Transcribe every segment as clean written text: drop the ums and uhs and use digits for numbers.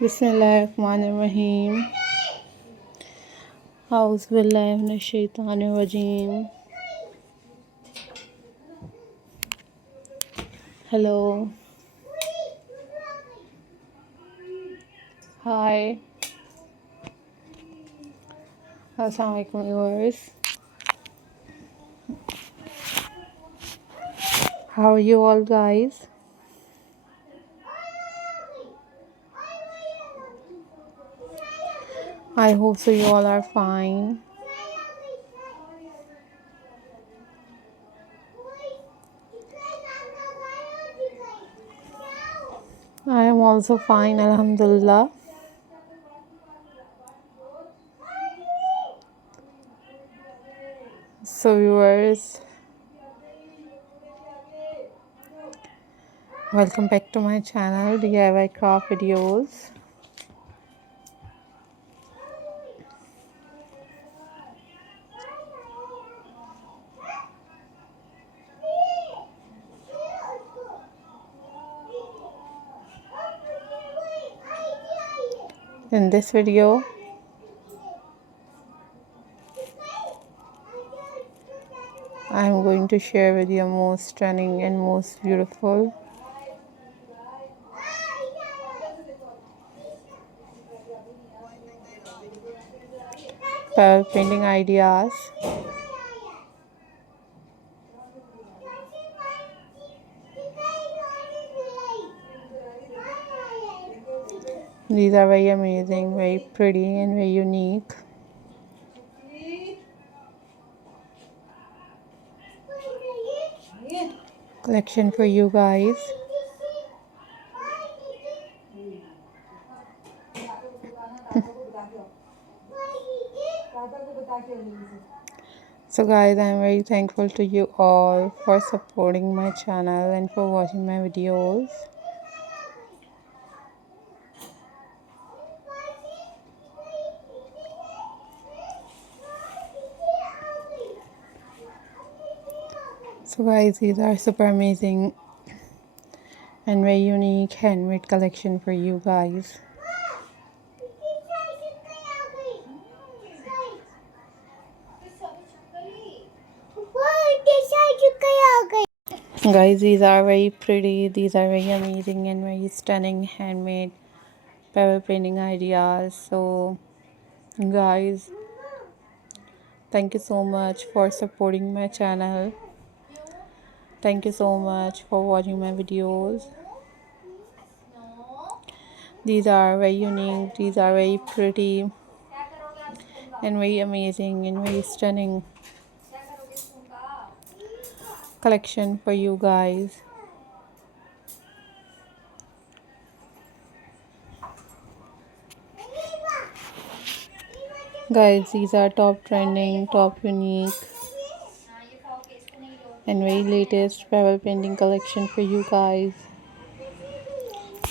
बिस्मिल्लाहिर्रहमानिर्रहीम। औज़ुबिल्लाहि मिनश्शैतानिर्रजीम। हेलो, हाय, अस्सलाम वालेकुम viewers. How are you all guys? I hope so you all are fine. I am also fine, alhamdulillah. So viewers, welcome back to my channel DIY craft videos. In this video, I am going to share with you most stunning and most beautiful pearl painting ideas. These are very amazing, very pretty and very unique. Collection for you guys. So guys, I am very thankful to you all for supporting my channel and for watching my videos. So guys, these are super amazing and very unique handmade collection for you guys. Guys, these are very pretty, these are very amazing and very stunning handmade pebble painting ideas. So guys, thank you so much for supporting my channel. Thank you so much for watching my videos. These are very unique, these are very pretty and very amazing and very stunning collection for you guys. Guys, these are top trending, top unique and very latest pebble painting collection for you guys.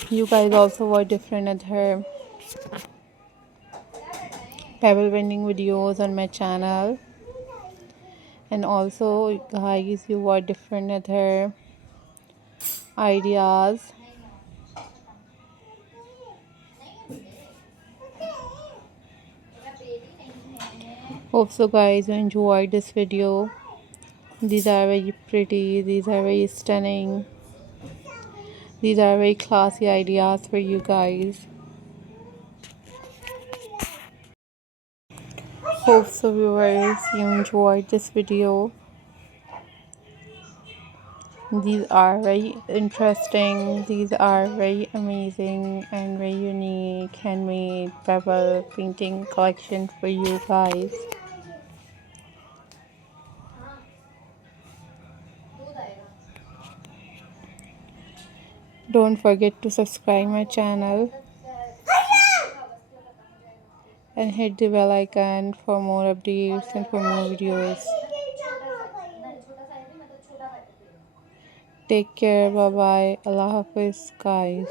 You guys also watch different other pebble painting videos on my channel, and also guys, you watch different other ideas. Hope so guys you enjoyed this video. These are very pretty, these are very stunning, these are very classy ideas for you guys. Hope so viewers you enjoyed this video. These are very interesting, these are very amazing and very unique handmade pebble painting collection for you guys. Don't forget to subscribe my channel and hit the bell icon for more updates and for more videos. Take care, bye bye, Allah Hafiz guys.